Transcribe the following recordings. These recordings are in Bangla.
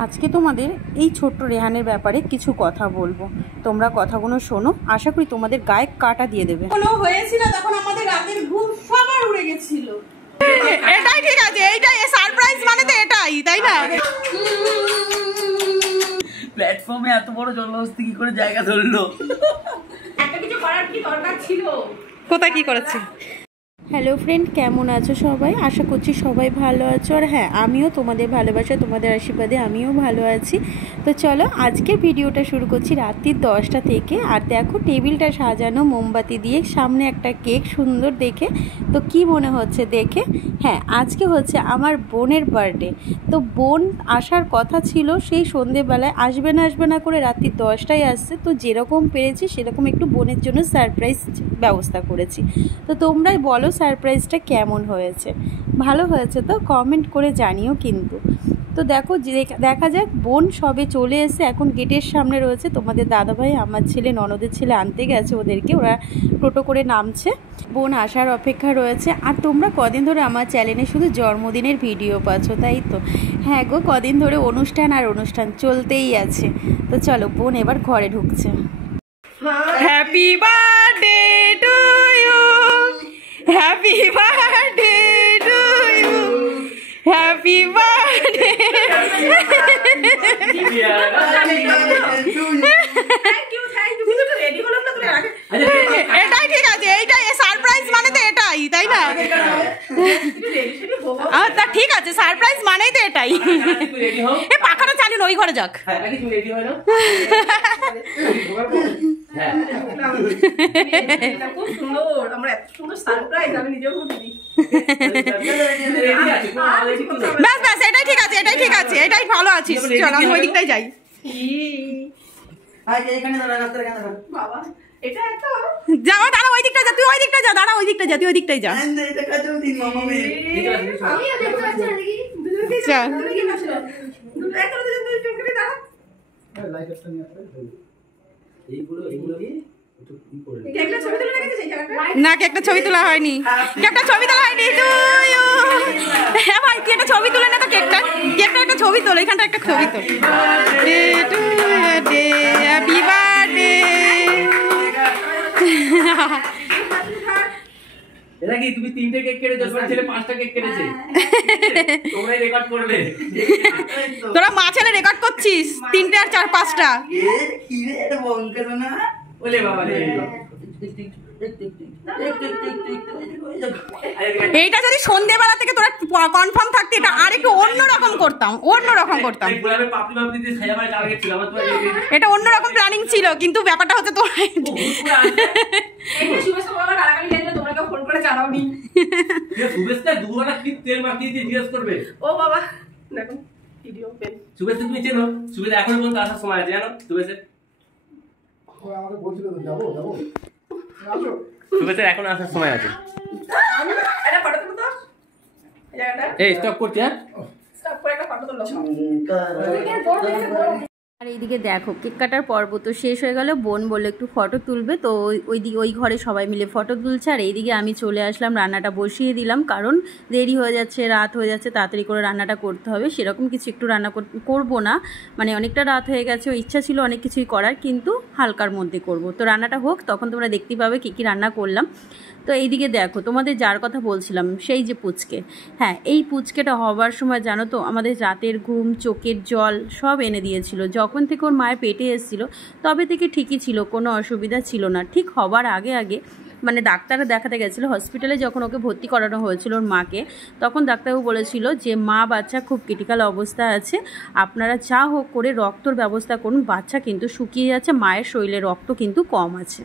আজকে তোমাদের এই ছোট্ট রেহানের ব্যাপারে কিছু কথা বলবো, তোমরা কথাগুলো শোনো, আশা করি তোমাদের গায়ে কাটা দিয়ে দেবে। হয়েছিল তখন আমাদের রাতের ঘুম সবার উড়ে গেছিল। এটাই ঠিক আছে, এইটাই সারপ্রাইজ মানে তো এটাই, তাই না? প্ল্যাটফর্মে এত বড় জলহস্তি কি করে জায়গা ধরলো? একটা কিছু করার কি দরকার ছিল? কোথায় কি করেছে? হ্যালো ফ্রেন্ড, কেমন আছো সবাই? আশা করছি সবাই ভালো আছো। আর হ্যাঁ, আমিও তোমাদের ভালোবাসা, তোমাদের আশীর্বাদে আমিও ভালো আছি। তো চলো আজকে ভিডিওটা শুরু করছি রাত্রি 10টা থেকে। আর দেখো টেবিলটা সাজানো মোমবাতি দিয়ে, সামনে একটা কেক সুন্দর দেখে। তো কি মনে হচ্ছে দেখে? হ্যাঁ, আজকে হচ্ছে আমার বোনের বার্থডে। তো বোন আসার কথা ছিল সেই সন্ধেবেলায়, আসবে না করে রাত্রি 10টায় আসছে। তো যেরকম পেরেছি সেরকম একটু বোনের জন্য সারপ্রাইজ ব্যবস্থা করেছি। তো তোমরাই বলো সারপ্রাইজটা কেমন হয়েছে? ভালো হয়েছে তো কমেন্ট করে জানিও কিন্তু। তো দেখো দেখা যাক, বোন সবে চলে এসে এখন গেটের সামনে রয়েছে। তোমাদের দাদাভাই আমার ছেলে ননদের ছেলে আনতে গেছে ওদেরকে, ওরা টোটো করে নামছে। বোন আসার অপেক্ষা রয়েছে। আর তোমরা কদিন ধরে আমার চ্যানেলে শুধু জন্মদিনের ভিডিও পাচ্ছ, তাই তো? হ্যাঁ গো, কদিন ধরে অনুষ্ঠান আর অনুষ্ঠান চলতেই আছে। তো চলো, বোন এবার ঘরে ঢুকছে। Happy birthday to you, happy birthday to you, happy birthday. এটাই ঠিক আছে, এইটাই সারপ্রাইজ মানে তো এটাই, তাই না? তা ঠিক আছে, সারপ্রাইজ মানেই তো এটাই। এ পাখাটা চালিয়ে ওই ঘরে যাক। ব্যাস ব্যাস, এটাই ঠিক আছে, এটাই ঠিক আছে, এটাই ভালো আছিস। চল আমি ওই দিকটাই যাই। যাও, দাঁড়া ওই দিকটা যা, তুই ওই দিকটা যা, দাঁড়া ওই দিকটা যা, তুই ওই দিকটাই যা। না, একটা ছবি তোলা হয়নি, একটা ছবি তোলা হয়নি। হ্যাঁ ভাই, তুই একটা ছবি তুলে না তো, কেকটা একটা ছবি তোলে, এখানটা একটা ছবি তোল। Happy birthday. এটা কি তুমি 3টে কেক কেটেছো, তোমার ছেলে 5টা কেক কেটেছে? তোমরাই রেকর্ড করবে। তোরা মা ছেলে রেকর্ড করছিস 3টে আর 4 5টা। কি রে, এটা বঙ্কের না? ওলে বাবা রে। এইটা যদি সন্ধ্যেবেলা থেকে তোরা কনফার্ম থাকতি, এটা আরেকটু অন্যরকম করতাম। এটা অন্যরকম প্ল্যানিং ছিল, কিন্তু ব্যাপারটা হচ্ছে তোরা তুমি চেনো সুবিধা, এখন পর্যন্ত আসার সময় আছে জানো? শুভেচ্ছা এখন আসার সময় আছে। এই স্টপ করছি। আর এইদিকে দেখো কেক কাটার পর্ব তো শেষ হয়ে গেল। বোন বললো একটু ফটো তুলবে, তো ওই ঘরে সবাই মিলে ফটো তুলছে। আর এইদিকে আমি চলে আসলাম, রান্নাটা বসিয়ে দিলাম, কারণ দেরি হয়ে যাচ্ছে, রাত হয়ে যাচ্ছে, তাড়াতাড়ি করে রান্নাটা করতে হবে। সেরকম কিছু একটু রান্না করবো না, মানে অনেকটা রাত হয়ে গেছে, ইচ্ছা ছিল অনেক কিছুই করার, কিন্তু হালকার মধ্যে করব। তো রান্নাটা হোক, তখন তোমরা দেখতে পাবে কী কী রান্না করলাম। তো এইদিকে দেখো, তোমাদের যার কথা বলছিলাম, সেই যে পুচকে, হ্যাঁ এই পুচকেটা হবার সময় জানো তো আমাদের রাতের ঘুম, চোখের জল সব এনে দিয়েছিল। যখন থেকে ওর মায়ের পেটে এসেছিলো তবে থেকে ঠিকই ছিল, কোনো অসুবিধা ছিল না। ঠিক হবার আগে মানে ডাক্তাররা দেখাতে গেছিলো হসপিটালে, যখন ওকে ভর্তি করানো হয়েছিল ওর মাকে, তখন ডাক্তারবাবু বলেছিল যে মা বাচ্চা খুব ক্রিটিক্যাল অবস্থা আছে, আপনারা যা হোক করে রক্তর ব্যবস্থা করুন, বাচ্চা কিন্তু শুকিয়ে যাচ্ছে, মায়ের শরীরে রক্ত কিন্তু কম আছে।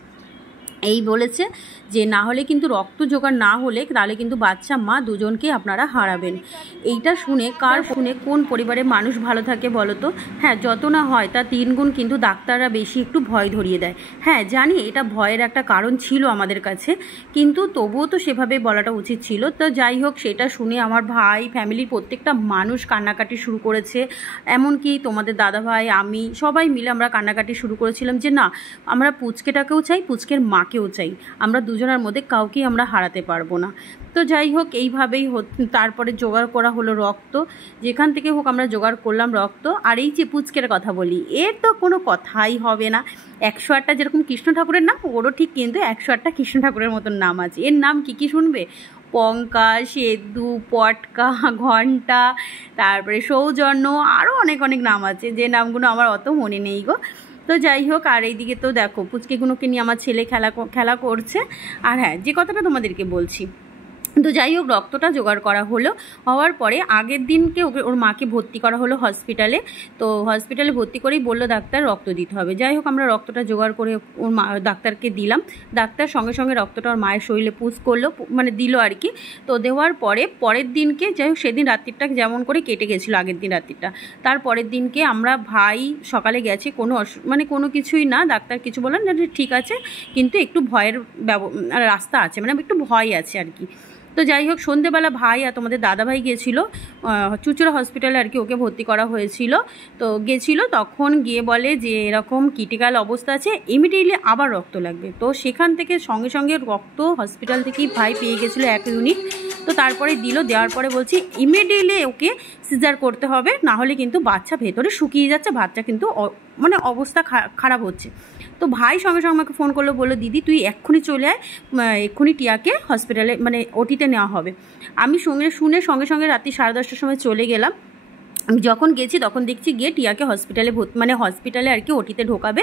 এই বলেছে যে না হলে কিন্তু রক্ত জোগাড় না হলে তাহলে কিন্তু বাচ্চা মা দুজনকে আপনারা হারাবেন। এইটা শুনে কোন পরিবারের মানুষ ভালো থাকে বলো তো? হ্যাঁ, যত না হয় তার 3 গুণ কিন্তু ডাক্তাররা বেশি একটু ভয় ধরিয়ে দেয়। হ্যাঁ জানি এটা ভয়ের একটা কারণ ছিল আমাদের কাছে, কিন্তু তবুও তো সেভাবে বলাটা উচিত ছিল। তো যাই হোক, সেটা শুনে আমার ভাই, ফ্যামিলির প্রত্যেকটা মানুষ কান্নাকাটি শুরু করেছে। এমনকি তোমাদের দাদাভাই, আমি সবাই মিলে আমরা কান্নাকাটি শুরু করেছিলাম যে না, আমরা পুচকেটাকেও চাই, পুচকের মা মাকেও চাই, আমরা দুজনের মধ্যে কাউকেই আমরা হারাতে পারবো না। তো যাই হোক এইভাবেই তারপরে জোগাড় করা হলো রক্ত, যেখান থেকে হোক আমরা জোগাড় করলাম রক্ত। আর এই যে পুচকের কথা বলি, এর তো কোনো কথাই হবে না। 108টা যেরকম কৃষ্ণ ঠাকুরের নাম, ওরও ঠিক কিন্তু 108টা কৃষ্ণ ঠাকুরের মতন নাম আছে। এর নাম কী শুনবে? পঙ্কা, সেদু, পটকা, ঘণ্টা, তারপরে সৌজন্য, আরও অনেক অনেক নাম আছে, যে নামগুলো আমার অত মনে নেই গো। তো যাই হোক, আর এইদিকে তো দেখো পুচকেগুলোকে নিয়ে আমার ছেলে খেলা করছে। আর হ্যাঁ, যে কথাটা তোমাদেরকে বলছি, তো যাই হোক রক্তটা জোগাড় করা হলো, হওয়ার পরে আগের দিনকে ওর মাকে ভর্তি করা হলো হসপিটালে। তো হসপিটালে ভর্তি করেই বললো ডাক্তার রক্ত দিতে হবে। যাই হোক আমরা রক্তটা জোগাড় করে ওর মা ডাক্তারকে দিলাম। ডাক্তার সঙ্গে সঙ্গে রক্তটা ওর মায়ের শরীরে পুশ করলো, মানে দিল আর কি। তো দেওয়ার পরে পরের দিনকে, যাই হোক সেদিন রাত্রিটা যেমন করে কেটে গেছিলো, আগের দিন রাত্রিটা। তার পরের দিনকে আমরা ভাই সকালে গেছি, মানে কোনো কিছুই না, ডাক্তার কিছু বলেন না, ঠিক আছে, কিন্তু একটু ভয়ের রাস্তা আছে, মানে একটু ভয় আছে আর কি। তো যাই হোক সন্ধেবেলা ভাই আর তোমাদের দাদাভাই গিয়েছিলো চুচুড়া হসপিটালে আর কি, ওকে ভর্তি করা হয়েছিল। তো গেছিলো, তখন গিয়ে বলে যে এরকম ক্রিটিক্যাল অবস্থা আছে, ইমিডিয়েটলি আবার রক্ত লাগবে। তো সেখান থেকে সঙ্গে সঙ্গে রক্ত হসপিটাল থেকেই ভাই পেয়ে গেছিলো 1 ইউনিট। তো তারপরে দেওয়ার পরে বলছি ইমিডিয়েটলি ওকে সিজার করতে হবে, না হলে কিন্তু বাচ্চা ভেতরে শুকিয়ে যাচ্ছে, বাচ্চা কিন্তু মানে অবস্থা খারাপ হচ্ছে। তো ভাই সঙ্গে সঙ্গে আমাকে ফোন করলো, বললো দিদি তুই এক্ষুনি চলে আয়, এক্ষুনি টিয়াকে হসপিটালে মানে ওটিতে নেওয়া হবে। আমি শুনে সঙ্গে সঙ্গে রাত্রি 10:30টার সময় চলে গেলাম। আমি যখন গেছি তখন দেখছি গিয়ে টিয়াকে হসপিটালে মানে হসপিটালে আর কি ওটিতে ঢোকাবে।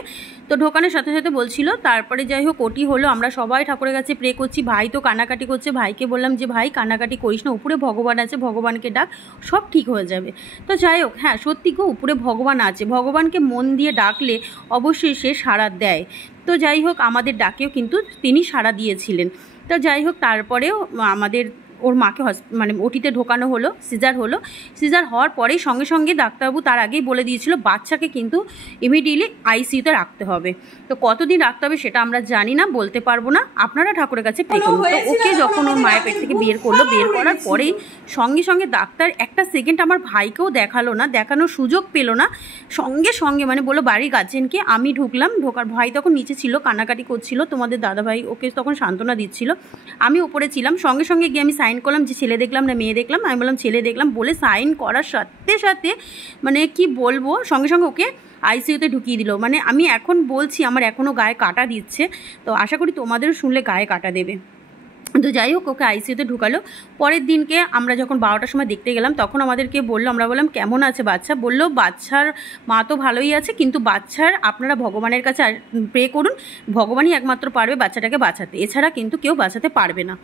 তো ঢোকানোর সাথে সাথে বলছিল, তারপরে যাই হোক ওটি হলো, আমরা সবাই ঠাকুরের কাছে প্রে করছি। ভাই তো কান্নাকাটি করছে, ভাইকে বললাম যে ভাই কান্নাকাটি করিস না, উপরে ভগবান আছে, ভগবানকে ডাক, সব ঠিক হয়ে যাবে। তো যাই হোক, হ্যাঁ সত্যি গো, উপরে ভগবান আছে, ভগবানকে মন দিয়ে ডাকলে অবশ্যই সে সাড়া দেয়। তো যাই হোক আমাদের ডাকেও কিন্তু তিনি সাড়া দিয়েছিলেন। তো যাই হোক তারপরেও আমাদের ওর মাকে মানে ওটিতে ঢোকানো হলো, সিজার হওয়ার পরেই সঙ্গে সঙ্গে ডাক্তারবাবু তার আগেই বলে দিয়েছিল বাচ্চাকে কিন্তু ইমিডিয়েটলি আইসিইউতে রাখতে হবে। তো কতদিন রাখতে হবে সেটা আমরা জানি না, বলতে পারবো না, আপনারা ঠাকুরের কাছে প্রে করুন। তো ওকে যখন ওর মায়ের পেট থেকে বের করলো, বের করার পরেই সঙ্গে সঙ্গে ডাক্তার একটা সেকেন্ড আমার ভাইকেও দেখালো না, দেখানোর সুযোগ পেল না, সঙ্গে সঙ্গে মানে বললো বাড়ির গার্জেনকে। আমি ঢোকার ভাই তখন নিচে ছিল, কান্নাকাটি করছিল, তোমাদের দাদাভাই ওকে তখন সান্ত্বনা দিচ্ছিল, আমি উপরে ছিলাম। সঙ্গে সঙ্গে গিয়ে আমি সাইন করলাম যে ছেলে দেখলাম না মেয়ে দেখলাম, আমি বললাম ছেলে দেখলাম, বলে সাইন করার সাথে সাথে মানে কি বলবো, সঙ্গে সঙ্গে ওকে আইসিইউতে ঢুকিয়ে দিল। মানে আমি এখন বলছি আমার এখনও গায়ে কাটা দিচ্ছে, তো আশা করি তোমাদেরও শুনলে গায়ে কাটা দেবে। তো যাই হোক ওকে আইসিইউতে ঢুকালো। পরের দিনকে আমরা যখন 12টার সময় দেখতে গেলাম, তখন আমাদেরকে বললো, আমরা বললাম কেমন আছে বাচ্চা, বললো বাচ্চার মা তো ভালোই আছে, কিন্তু বাচ্চার আপনারা ভগবানের কাছে প্রে করুন, ভগবানই একমাত্র পারবে বাচ্চাটাকে বাঁচাতে, এছাড়া কিন্তু কেউ বাঁচাতে পারবে না।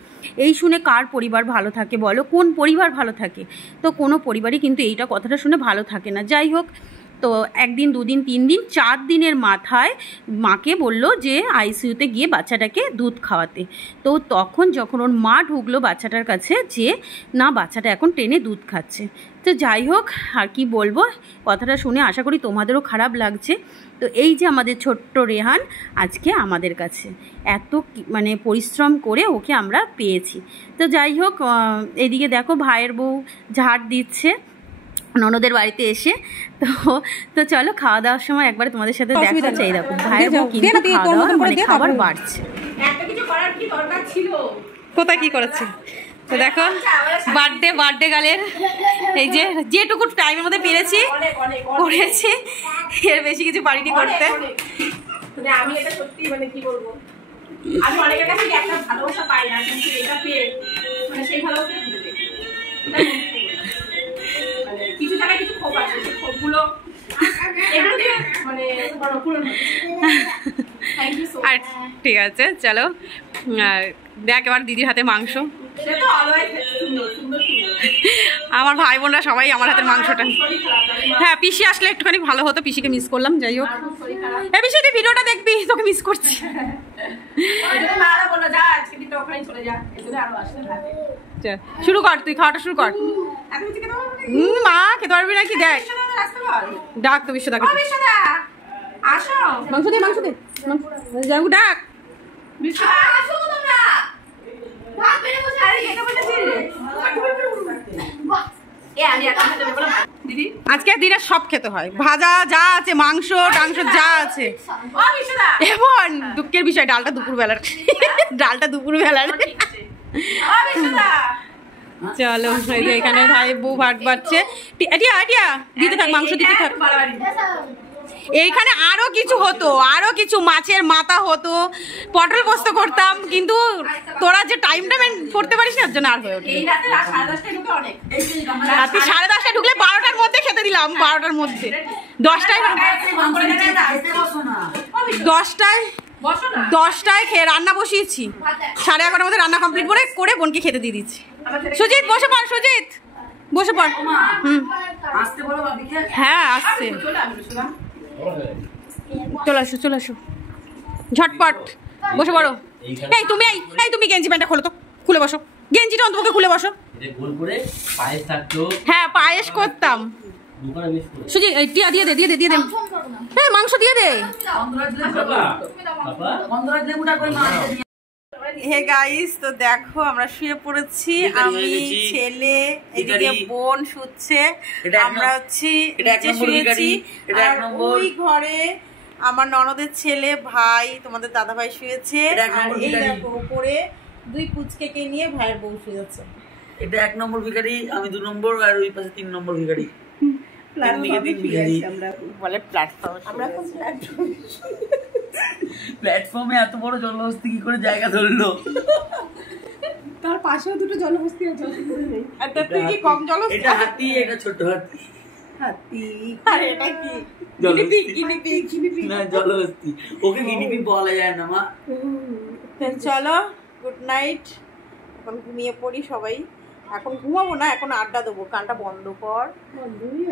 এই শুনে কার পরিবার ভালো থাকে বলো, কোন পরিবার ভালো থাকে? তো কোনো পরিবারই কিন্তু এইটা কথাটা শুনে ভালো থাকে না। যাই হোক, তো 1 দিন 2 দিন 3 দিন 4 দিনের মাথায় মাকে বলল যে আইসিইউতে গিয়ে বাচ্চাটাকে দুধ খাওয়াতে। তো তখন যখন ওর মা ঢুকলো বাচ্চাটার কাছে, যে না বাচ্চাটা এখন ট্রেনে দুধ খাচ্ছে। তো যাই হোক আর কি বলবো, কথাটা শুনে আশা করি তোমাদেরও খারাপ লাগছে। তো এই যে আমাদের ছোট্ট রেহান আজকে আমাদের কাছে, এত মানে পরিশ্রম করে ওকে আমরা পেয়েছি। তো যাই হোক এদিকে দেখো ভাইয়ের বউ ঝাড় দিচ্ছে ননদের বাড়িতে এসে। তো চলো খাওয়া দাওয়ার সময় একবার তোমাদের সাথে দেখা চাই। দেখো ভাইয়ের বউ কিন্তু খাওয়া দাওয়া মানে খাবার বাড়ছে, কোথায় কি করেছে। তো দেখো বার্থডে গালের এই যে যেটুকু টাইমের মধ্যে পেরেছি করেছি, এর বেশি কিছু পারিনি করতে। আমি এটা সত্যি মানে কি বলবো, আমি অনেকের কাছে একটা ভালোবাসা পাই না, কিন্তু এটা পেয়ে মানে সেই ভালোবাসা কিছু জায়গায় কিছু ক্ষোভ আছে, সেই ক্ষোভগুলো মানে পূরণ হচ্ছে। আর ঠিক আছে চলো দেখ এবার দিদির হাতে মাংস। আমার ভাই বোনরা সবাই আমার হাতের মাংসটা, হ্যাঁ পিসি আসলে একটুখানি ভালো হতো, পিসিকে মিস করলাম। যাই হোক হ্যাঁ পিসি তুই ভিডিওটা দেখবি, তোকে মিস করছি। শুরু কর, তুই খাওয়াটা শুরু কর। মা খেতে পারবি নাকি দেখ, ডাক তো বিশ্বদাকে, মাংস দে মাংস দে ডাক। দিদি আজকের দিনে সব খেতে হয়, ভাজা যা আছে, মাংস টাংস যা আছে। এবং দুঃখের বিষয় ডালটা দুপুরবেলার, ডালটা দুপুরবেলার। চলো এই যে এখানে ভাই বউ ভাত বাড়ছে, দিতে থাক, মাংস দিতে থাক। এইখানে আরো কিছু হতো, আরো কিছু মাছের মাথা হতো, পটল পোস্ত করতাম, কিন্তু তোরা যে টাইমটা করতে পারিস না, ওর জন্য আর হয়ে ওঠে। রাত্রি 10:30টায় ঢুকলে 12টার মধ্যে খেতে দিলাম, 12টার মধ্যে। 10টায় খেয়ে রান্না বসিয়েছি, 11:30টার মধ্যে রান্না কমপ্লিট করে বোনকে খেতে দিয়ে দিচ্ছি। সুজিত বসে পড়, সুজিত বসে পড়। হ্যাঁ আসছে, চলে আসো চলে আসো, ঝটপট বসে পড়ো। তুমি গেঞ্জি প্যান্টটা খোলো তো, খুলে বসো, গেঞ্জিটা অন্তপক্ষে খুলে বসো। হ্যাঁ পায়েস করতাম। সুজি টিয়া দিয়ে দে, হ্যাঁ মাংস দিয়ে দে। হে গাইস, তো দেখো আমরা শুয়ে পড়েছি, আমি ছেলে, এদিকে বোন শুচ্ছে, আমরা হচ্ছি নিচে শুয়েছি, আর ওই ঘরে আমার ননদের ছেলে ভাই, তোমাদের দাদা ভাই শুয়েছে, আর এই দেখো উপরে 2 পুচকেকে নিয়ে ভাইয়ের বউ শুয়েছে। এটা 1 নম্বর ভিখারি, আমি 2 নম্বর, আর ওই পাশে 3 নম্বর ভিখারি। প্ল্যাটফর্মে এত বড় জলহস্তি কি করে জায়গা ধরলো? তার পাশেও 2টো জলহস্তি আছে। কম জলহস্তি? এটা হাতি, এটা ছোট হাতি। হাতি আর এটা কি? জলহস্তি না, জলহস্তি। ওকে গিনিপিগ বলা যায় না মা। চলো গুড নাইট, এখন ঘুমিয়ে পড়ি সবাই। এখন ঘুমাবো না, এখন আড্ডা দেবো, গানটা বন্ধ কর।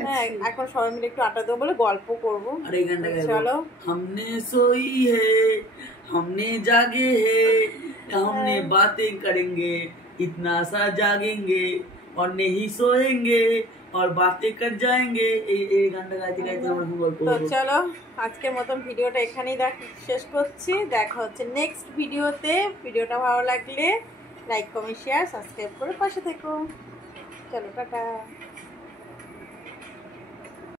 হ্যাঁ এখন সবাই মিলে একটু আড্ডা দেবো, বলে গল্প করবো। আর এই গানটা চলো। हमने सोई है, हमने जागे है, हमने बातें करेंगे, इतना सा जागेंगे और नहीं सोएंगे और बातें कर जाएंगे। এই গানটা গাইতে গাইতে আমরা গল্প করব। তো চলো আজকের মতন ভিডিওটা এখানেই শেষ করছি, দেখা হচ্ছে নেক্সট ভিডিওতে। ভিডিওটা ভালো লাগলে লাইক কমেন্ট শেয়ার সাবস্ক্রাইব করে পাশে থেকো। চলো টাটা।